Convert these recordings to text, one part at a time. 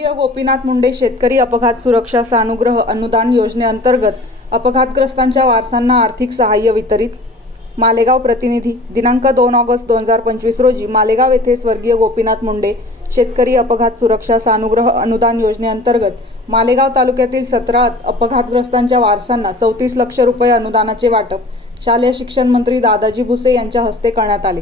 स्वर्गीय गोपीनाथ मुंडे शेतकरी अपघात सुरक्षा सानुग्रह अनुदान योजनेअंतर्गत अपघातग्रस्तांच्या वारसांना आर्थिक सहाय्य वितरित. मालेगाव प्रतिनिधी दिनांक दोन ऑगस्ट दोन हजार पंचवीस रोजी मालेगाव येथे स्वर्गीय गोपीनाथ मुंडे शेतकरी अपघात सुरक्षा सानुग्रह अनुदान योजनेअंतर्गत मालेगाव तालुक्यातील सतरा अपघातग्रस्तांच्या वारसांना चौतीस लक्ष रुपये अनुदानाचे वाटप. शालेय शिक्षण मंत्री दादाजी भुसे यांच्या हस्ते करण्यात आले.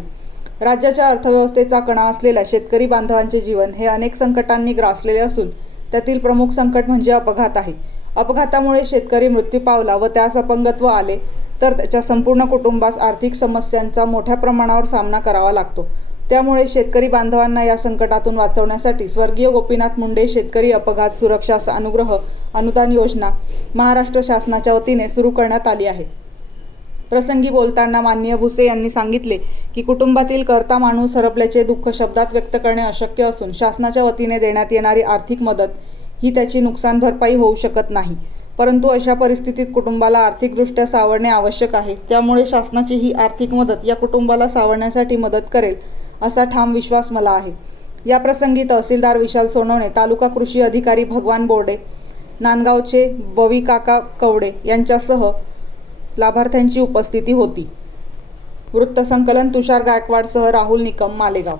राज्याच्या अर्थव्यवस्थेचा कणा असलेल्या शेतकरी बांधवांचे जीवन हे अनेक संकटांनी ग्रासलेले असून त्यातील प्रमुख संकट म्हणजे अपघात आहे. अपघातामुळे शेतकरी मृत्यू पावला व त्यास अपंगत्व आले तर त्याच्या संपूर्ण कुटुंबास आर्थिक समस्यांचा मोठ्या प्रमाणावर सामना करावा लागतो. त्यामुळे शेतकरी बांधवांना या संकटातून वाचवण्यासाठी स्वर्गीय गोपीनाथ मुंडे शेतकरी अपघात सुरक्षा अनुग्रह अनुदान योजना महाराष्ट्र शासनाच्या वतीने सुरू करण्यात आली आहे. प्रसंगी बोलताना माननीय भुसे यांनी सांगितले की कुटुंबातील कर्ता माणूस हरपल्याचे दुःख शब्दात व्यक्त करणे अशक्य असून शासनाच्या वतीने देण्यात येणारी आर्थिक मदत ही त्याची नुकसान भरपाई होऊ शकत नाही. परंतु अशा परिस्थितीत कुटुंबाला आर्थिकदृष्ट्या सावरणे आवश्यक आहे. त्यामुळे शासनाची ही आर्थिक मदत या कुटुंबाला सावरण्यासाठी मदत करेल असा ठाम विश्वास मला आहे. या प्रसंगी तहसीलदार विशाल सोनवणे तालुका कृषी अधिकारी भगवान बोर्डे नांदगावचे बवी काका कवडे यांच्यासह लाभार्थ्यांची उपस्थिती होती. वृत्तसंकलन तुषार गायकवाडसह राहुल निकम मालेगाव